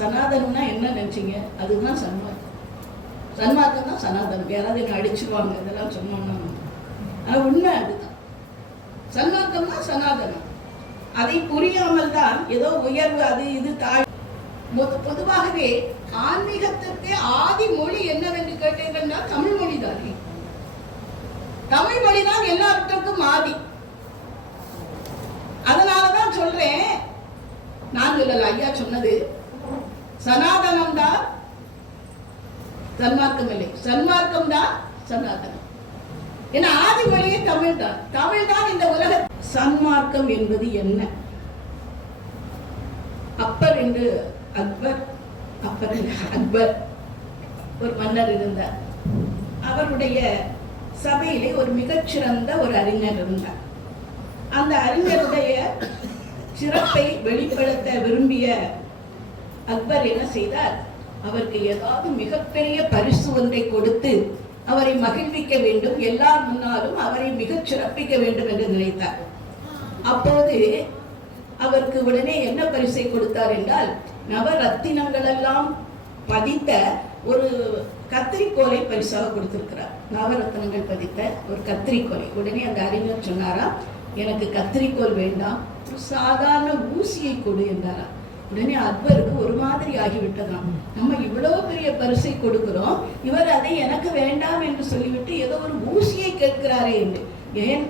சனாதனம்னா என்ன நினைச்சீங்க? அதுதான் சன்மார்க்கம். சன்மார்க்கம் தான் சனாதனம். யாராவது என்ன அடிச்சுருவாங்க இதெல்லாம் சொன்னோம்னா. ஆனால் உண்மை அதுதான். சன்மார்க்கம் தான் சனாதனம். அதை புரியாமல் தான் ஏதோ உயர்வு அது இது தாழ். பொதுவாகவே ஆன்மீகத்திற்கு ஆதி மொழி என்னவென்று கேட்டீங்கன்னா தமிழ் மொழி தானே. தமிழ் மொழி தான் எல்லாவற்றுக்கும் ஆதி. அதனாலதான் சொல்றேன், நான் சொல்லல, ஐயா சொன்னது சனாதனம் தான் சன்மார்க்கம் இல்லை, சன்மார்க்கம் தான் சனாதனம். ஏன்னா ஆதி மொழியே தமிழ் தான். தமிழ் தான் இந்த உலக. சன்மார்க்கம் என்பது என்ன? அப்பர் என்று அக்பர் ஒரு மன்னர் இருந்தார். அவருடைய சபையிலே ஒரு மிகச்சிறந்த ஒரு அறிஞர் இருந்தார். அந்த அறிஞருடைய சிறப்பை வெளிப்படுத்த விரும்பிய அக்பர் என்ன செய்தார்? அவருக்கு ஏதாவது மிகப்பெரிய பரிசு ஒன்றை கொடுத்து அவரை மகிழ்விக்க வேண்டும், எல்லார் முன்னாலும் அவரை மிகச் சிறப்பிக்க வேண்டும் என்று நினைத்தார். அப்போது அவருக்கு உடனே என்ன பரிசை கொடுத்தார் என்றால், நவரத்தினங்கள் எல்லாம் பதித்த ஒரு கத்திரிக்கோலை பரிசாக கொடுத்திருக்கிறார். நவரத்தினங்கள் பதித்த ஒரு கத்திரிக்கோலை. உடனே அந்த அறிஞர் சொன்னாரா, எனக்கு கத்திரிக்கோல் வேண்டாம், ஒரு சாதாரண ஊசியை கொடு என்றாராம். உடனே அக்பருக்கு ஒரு மாதிரி ஆகிவிட்டதாம். நம்ம இவ்வளவு பெரிய பரிசை கொடுக்கிறோம், இவர் அதை எனக்கு வேண்டாம் என்று சொல்லிவிட்டு ஏதோ ஒரு ஊசியை கேட்கிறாரே என்று. ஏன்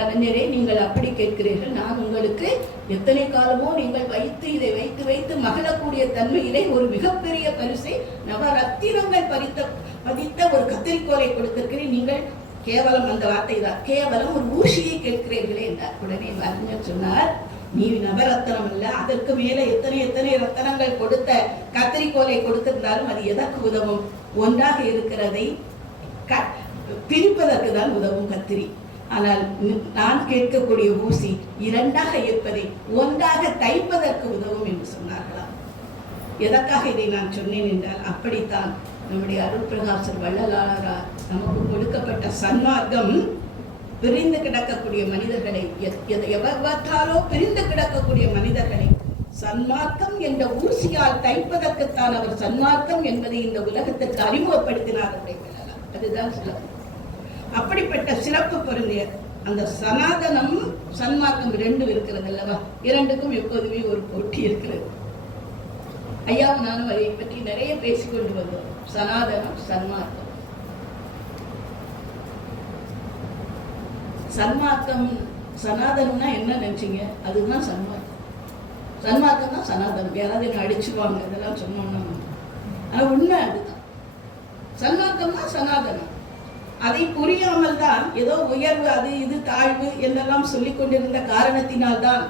அறிஞரே நீங்கள் அப்படி கேட்கிறீர்கள்? நான் உங்களுக்கு எத்தனை காலமோ நீங்கள் வைத்து இதை வைத்து வைத்து மகிழக்கூடிய தன்மையிலே ஒரு மிகப்பெரிய பரிசை நவரத்தினங்கள் பதித்த ஒரு கத்திரிக்கோலை கொடுத்திருக்கிறேன். நீங்கள் கேவலம், அந்த வார்த்தை தான், கேவலம் ஒரு ஊசியை கேட்கிறீர்களே என்றார். உடனே அறிஞர் சொன்னார், நீ நவரத்தனம் அல்ல, அதற்கு மேல எத்தனை எத்தனை ரத்தனங்கள் கொடுத்த கத்திரிக்கோலை கொடுத்திருந்தாலும் அது எதற்கு உதவும்? ஒன்றாக இருக்கிறதை பிரிப்பதற்கு தான் உதவும் கத்திரி. ஆனால் நான் கேட்கக்கூடிய ஊசி இரண்டாக இருப்பதை ஒன்றாக தைப்பதற்கு உதவும் என்று சொன்னார்களாம். எதற்காக இதை நான் சொன்னேன் என்றால், அப்படித்தான் நம்முடைய அருள் பிரகாசர் வள்ளலாரார் நமக்கு கொடுக்கப்பட்ட சன்மார்க்கம் பிரிந்து கிடக்கக்கூடிய மனிதர்களை, எவற்றாலோ பிரிந்து கிடக்கக்கூடிய மனிதர்களை சன்மார்க்கம் என்ற ஊசியால் தைப்பதற்குத்தான் அவர் சன்மார்க்கம் என்பதை இந்த உலகத்திற்கு அறிமுகப்படுத்தினார். அதுதான் சிறப்பு. அப்படிப்பட்ட சிறப்பு பொருந்திய அந்த சனாதனம் சன்மார்க்கம் இரண்டு இருக்கிறது அல்லவா? இரண்டுக்கும் எப்போதுமே ஒரு போட்டி இருக்கிறது. ஐயாவும் நானும் அதை பற்றி நிறைய பேசிக்கொண்டு வந்தோம். சனாதனம், சன்மார்க்கம். சன்மார்க்கம், சனாதனம்னா என்ன நினைச்சீங்க? அதுதான் சன்மார்க்கம். சன்மார்க்கம் தான் சனாதனம். யாராவது என்ன அடிச்சுருவாங்க இதெல்லாம் சொன்னோம்னா. ஆனால் உண்மை அதுதான். சன்மார்க்கம் தான் சனாதனம். அதை புரியாமல் தான் ஏதோ உயர்வு அது இது தாழ்வு என்றெல்லாம் சொல்லிக் கொண்டிருந்த காரணத்தினால்தான்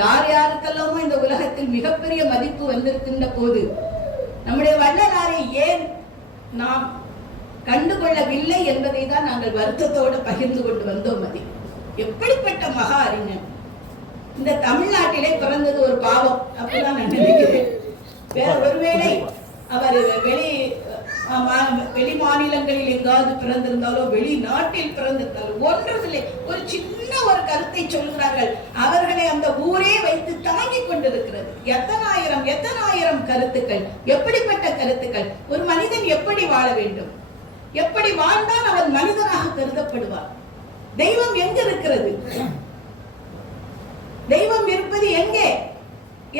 யார் யாருக்கெல்லாமோ இந்த உலகத்தில் மிகப்பெரிய மதிப்பு வந்திருக்கின்ற போது நம்முடைய வள்ளலாரை ஏன் நாம் கண்டுகொள்ளவில்லை என்பதை தான் நாங்கள் வருத்தத்தோடு பகிர்ந்து கொண்டு வந்தோம். அது எப்படிப்பட்ட மகா அறிஞர்! இந்த தமிழ்நாட்டிலே பிறந்தது ஒரு பாவம், அப்படிதான் நான் நினைக்கிறேன். வேற ஒருவேளை அவர் வெளி மாநிலங்களில் எங்காவது பிறந்திருந்தாலோ வெளிநாட்டில் பிறந்திருந்தாலோ ஒன்றுமில்லை, ஒரு சின்ன ஒரு கருத்தை சொல்கிறார்கள், அவர்களை அந்த ஊரே வைத்து தாங்கிக் கொண்டிருக்கிறது. எத்தனாயிரம் கருத்துக்கள், எப்படிப்பட்ட கருத்துக்கள்! ஒரு மனிதன் எப்படி வாழ வேண்டும், எப்படி வாழ்ந்தால் அவன் மனிதனாக கருதப்படுவார்? தெய்வம் எங்க இருக்கிறது? தெய்வம் இருப்பது எங்கே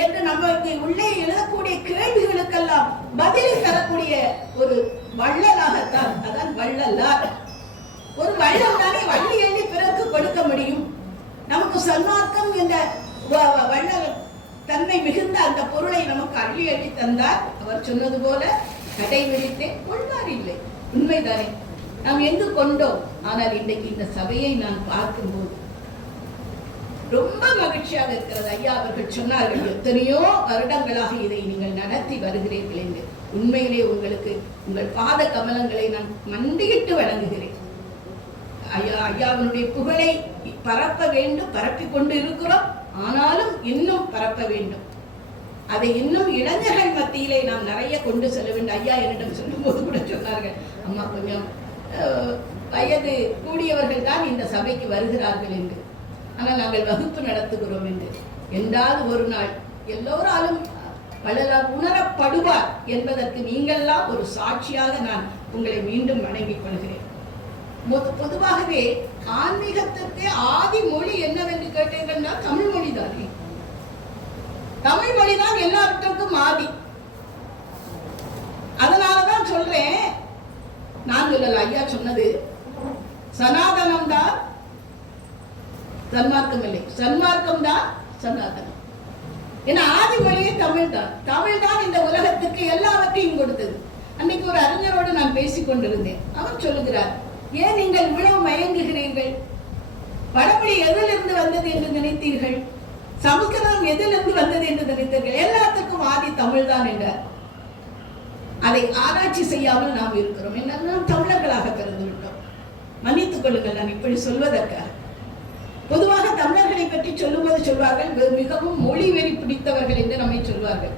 என்று நமக்கு உள்ளே எழுதக்கூடிய கேள்விகளுக்கெல்லாம் பதிலை தரக்கூடிய ஒரு வள்ளலாகத்தான். அதான் வள்ளலார். ஒரு வள்ளல் தானே வள்ளி எண்ணி பிறகு கொடுக்க முடியும். நமக்கு சன்மார்க்கம் என்ற வள்ளல் தன்மை மிகுந்த அந்த பொருளை நமக்கு அள்ளி அள்ளி தந்தார். அவர் சொன்னது போல கடைபிடித்தே கொள்வார் இல்லை. உண்மைதானே? நாம் எங்கு கொண்டோம். ஆனால் இன்றைக்கு இந்த சபையை நான் பார்க்கும்போது ரொம்ப மகிழ்ச்சியாக இருக்கிறது. ஐயா அவர்கள் சொன்னார்கள், எத்தனையோ வருடங்களாக இதை நீங்கள் நடத்தி வருகிறீர்கள் என்று. உண்மையிலே உங்களுக்கு உங்கள் பாத கமலங்களை நான் மண்டியிட்டு வழங்குகிறேன். ஐயாவினுடைய புகழை பரப்ப வேண்டும், பரப்பிக் கொண்டு இருக்கிறோம். ஆனாலும் இன்னும் பரப்ப வேண்டும். அதை இன்னும் இளைஞர்கள் மத்தியிலே நாம் நிறைய கொண்டு செல்ல வேண்டும். ஐயா என்னிடம் சொல்லும் போது கூட சொன்னார்கள், அம்மா கொஞ்சம் வயது கூடியவர்கள் தான் இந்த சபைக்கு வருகிறார்கள் என்று, ஆனால் நாங்கள் வகுப்பு நடத்துகிறோம் என்று. என்றால் ஒரு நாள் எல்லோராலும் வள்ளலார் உணரப்படுவார் என்பதற்கு நீங்கள்லாம் ஒரு சாட்சியாக நான் உங்களை மீண்டும் வணங்கிக் கொள்கிறேன். பொதுவாகவே ஆன்மீகத்திற்கு ஆதி மொழி என்னவென்று கேட்டீங்கன்னா தமிழ் மொழி தானே. தமிழ் மொழிதான் எல்லாவற்றுக்கும் ஆதி. அதனாலதான் சொல்றேன், நான் சொல்லல, ஐயா சொன்னது சனாதனம் தான் சன்மார்க்கம் இல்லை, சன்மார்க்கம் தான் சனாதனம். ஏன்னா ஆதி மொழியே தமிழ் தான். தமிழ் தான் இந்த உலகத்துக்கு எல்லாவற்றையும் கொடுத்தது. அன்னைக்கு ஒரு அறிஞரோடு நான் பேசிக் கொண்டிருந்தேன். அவர் சொல்லுகிறார், ஏன் நீங்கள் இவ்வளவு மயங்குகிறீர்கள்? வடமொழி எதிலிருந்து வந்தது என்று நினைத்தீர்கள்? சமஸ்கிருதம் எதிலிருந்து வந்தது என்று நினைத்தீர்கள்? எல்லாத்துக்கும் ஆதி தமிழ் தான் என்றார். அதை ஆராய்ச்சி செய்யாமல் நாம் இருக்கிறோம். நாம் தமிழர்களாக பிறந்து விட்டோம். மன்னித்துக் கொள்ளுங்கள் நான் இப்படி சொல்வதற்காக. பொதுவாக தமிழர்களை பற்றி சொல்லும்போது சொல்வார்கள், மிகவும் மொழி வெறி பிடித்தவர்கள் என்று நம்மை சொல்வார்கள்.